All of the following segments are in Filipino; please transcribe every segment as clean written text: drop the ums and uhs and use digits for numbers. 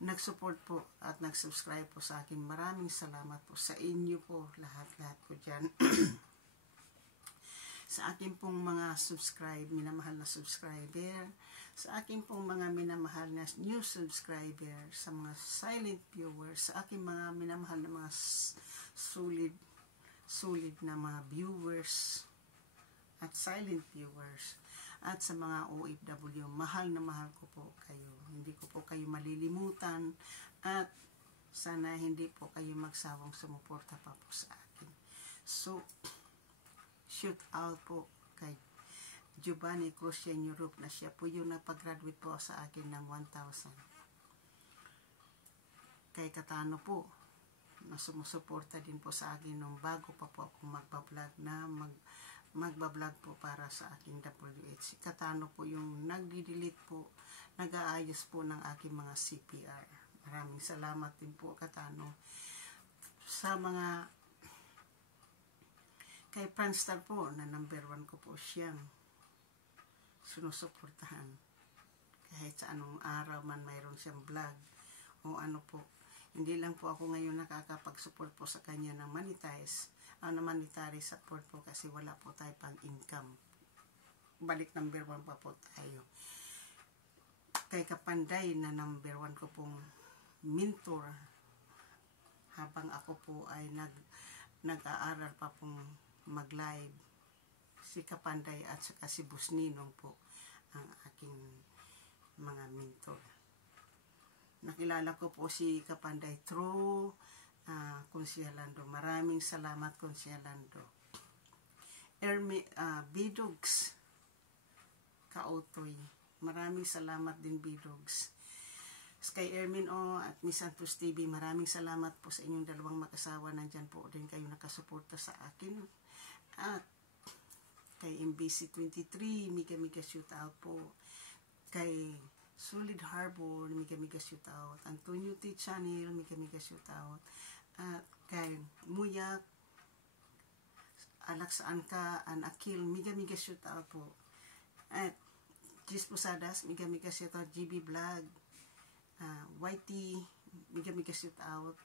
nag-support po at nag-subscribe po sa akin. Maraming salamat po sa inyo po, lahat-lahat po dyan. Sa akin pong mga minamahal na subscriber, sa akin pong mga minamahal na new subscriber, sa mga silent viewers, sa aking mga minamahal na mga solid na mga viewers at silent viewers, at sa mga OFW, mahal na mahal ko po kayo. Hindi ko po kayo malilimutan at sana hindi po kayo magsawang sumuporta pa po sa akin. So, shoot out po kay Giovanni Crucian Europe na siya po yung napag-graduate po sa akin ng 1,000. Kay Katano po, na sumusuporta din po sa akin nung bago pa po ako magbablog po para sa aking WH. Katano po yung nagdi-delete po, nag-aayos po ng aking mga CPR. Maraming salamat din po, Katano. Sa mga kay Franstar po, na number 1 ko po siyang sinusuportahan. Kahit sa anong araw man mayroon siyang vlog o ano po. Hindi lang po ako ngayon nakakapag-support po sa kanya ng monetary support po kasi wala po tayo pang income. Balik number 1 pa po tayo. Kay Kapanday na number 1 ko pong mentor habang ako po ay nag-aaral pa pong mag-live, si Kapanday at saka si Busninong po ang aking mga mentor. Nakilala ko po si Kapanday through Konsyalando. Maraming salamat, Konsyalando. Bidogs Kaotoy, maraming salamat din, Bidogs. Kay Ermin at Miss Santos TV, maraming salamat po sa inyong dalawang mag-asawa. Nandyan po din kayo nakasuporta sa akin. At kay MBC 23, mega shoot out po. Kay Solid Harbor, mega shoot out. Antonio T. Channel, mega shoot out. At kay Muyak, Alex Anka, Akil, mega shoot out po. At Gis Posadas, mega shoot out. GB Vlog, YT, mega shoot out.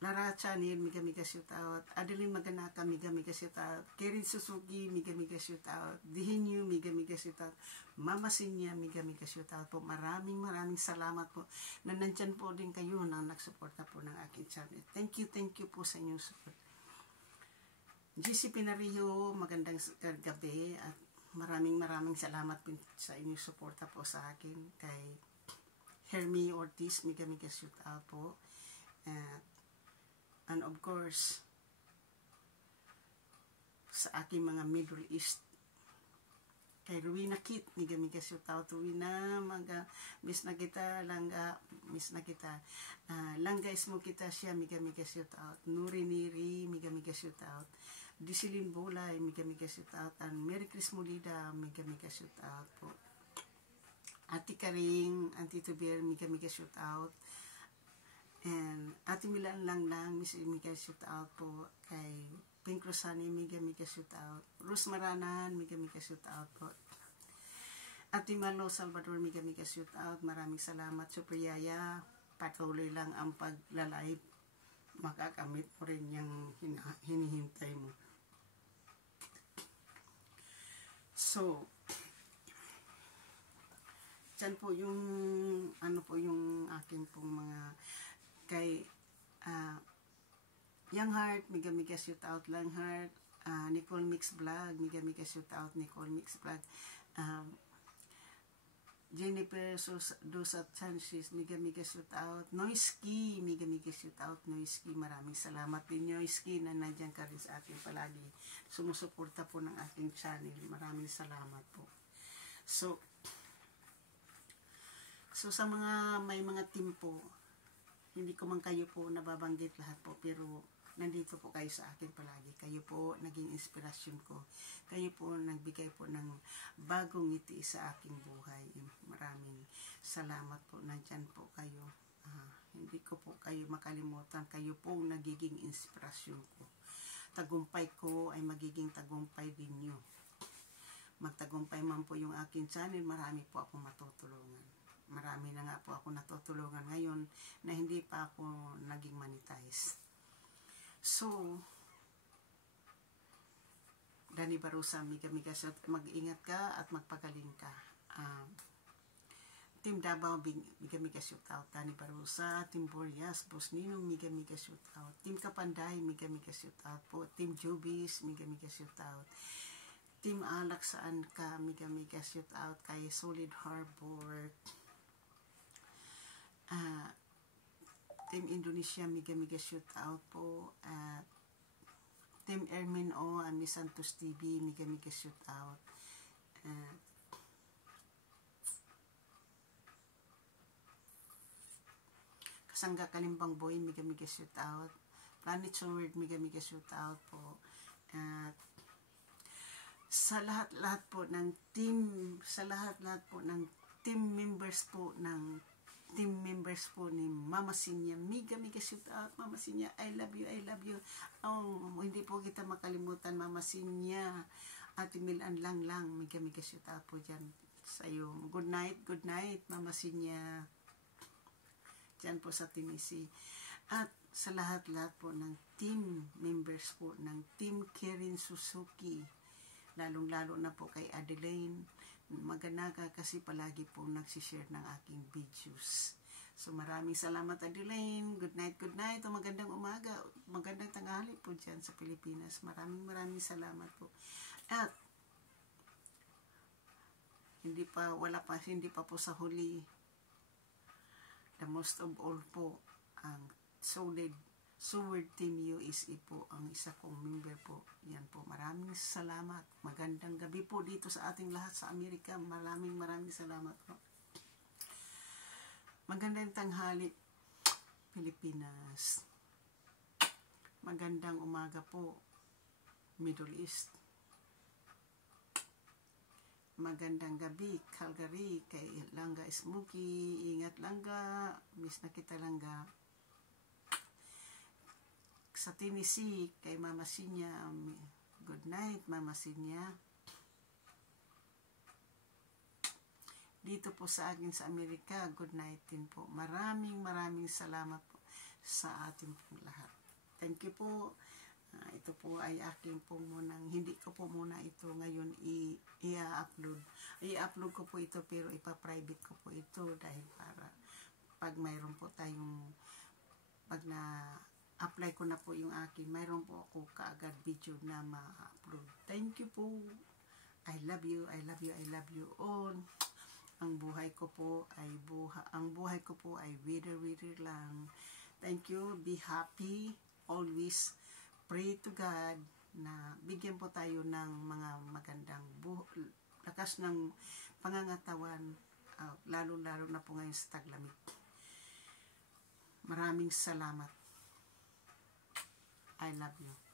Lara Channel, mega shoot out. Adeline Maganaka, mega shoot out. Kerin Suzuki, mega shoot out. Dihinyu, mega shoot out. Mama Sinya, mega shoot out po. Maraming salamat po na nandyan po din kayo na nagsuporta po ng aking channel. Thank you po sa inyong support. GC Pinario, magandang gabi at maraming salamat po sa inyong suporta po sa akin. Kay Hermie Ortiz, mega shoot out po. And of course, sa aking mga Middle East, kay Ruina Kit, mega shoot out. Ruina, miss na kita, miss na kita. Langga ismo kita siya, mega shoot out. Nuri Niri, mega shoot out. Disilin Bolay, mega shoot out. And Mary Chris Molida, mega shoot out po. Ati Karing, Antito Bear, mega shoot out. And Ate Milan lang, Miss mega shoot out po. Kay Pink Rosani, mega shoot out. Rose Maranan, mega shoot out po. Ate Malo Salvador, mega shoot out. Maraming salamat. Super Yaya, patuloy lang ang pagla-live. Makakamit mo rin yung hinihintay mo. So, dyan po yung yung akin pong mga kay Young Heart, mega shoot out. Lang Heart, Nicole Mix Vlog, mega shoot out. Nicole Mix Vlog. Jennifer Dosat Sanchez, mega shoot out. Noiski, mega shoot out. Noiski, maraming salamat din, Noiski, na nandiyan ka rin sa akin palagi. Sumusuporta po ng aking channel. Maraming salamat po. So sa may mga team po, hindi ko man kayo po nababanggit lahat po, pero nandito po kayo sa akin palagi. Kayo po naging inspirasyon ko. Kayo po nagbigay po ng bagong ngiti sa aking buhay. Maraming salamat po. Nandyan po kayo. Hindi ko po kayo makalimutan. Kayo po nagiging inspirasyon ko. Tagumpay ko ay magiging tagumpay din nyo. Magtagumpay man po yung aking channel, marami po akong matutulungan. marami na nga po ako natutulungan ngayon na hindi pa ako naging monetize. So, Dani Barusa, miga mag-ingat ka at magpagaling ka. Team Davao, miga shoot out. Dani Barusa, Team Boreas, Boss Ninong, miga shoot out. Team Kapanday, miga shoot out po. Team Jubis, miga shoot out. Team Alak, saan ka, miga shoot out. Kay Solid Harbor. Team Indonesia, miga shoot out po. Team Ermin O, Ami Santos TV, miga shoot out. Kasangga Kalimbang Boy, miga shoot out. Planet Sword, miga shoot out po. At sa lahat-lahat po ng team, team members po ni Mama Sinya, miga shoot out. Mama Sinya, I love you. Oh, hindi po kita makalimutan, Mama Sinya. Ate Milan lang, miga shoot out po dyan sa iyo. Good night, Mama Sinya. Dyan po sa Tennessee. At sa lahat-lahat po ng team members po ng Team Karen Suzuki, lalong-lalo na po kay Adeline, maganaga kasi palagi po nagsishare ng aking videos. So maraming salamat, Adeline. Good night. O magandang umaga, magandang tanghali po dyan sa Pilipinas. Maraming salamat po. At hindi pa po sa huli. The most of all po, ang Sword Team USA po, ang isa kong member po. Yan po, maraming salamat. Magandang gabi po dito sa ating lahat sa Amerika. Maraming salamat po. Magandang tanghali, Pilipinas. Magandang umaga po, Middle East. Magandang gabi, Calgary, kay Langga Smokey. Ingat, Langga. Miss na kita, Langga. Sa Tennessee, kay Mama Sinya. Good night, Mama Sinya. Dito po sa akin sa Amerika, good night din po. Maraming salamat po sa ating pong lahat. Thank you po. Ito po ay aking po munang, hindi ko po muna ito ngayon i-upload. I-upload ko po ito pero ipa-private ko po ito dahil para pag mayroon po tayong, pag na-apply ko na po yung akin, mayroon po ako kaagad video na ma-upload. Thank you po. I love you all. Ang buhay ko po ay wither lang. Thank you. Be happy. Always pray to God na bigyan po tayo ng mga magandang lakas ng pangangatawan, lalo-lalo na po ngayon sa taglamig. Maraming salamat. I love you.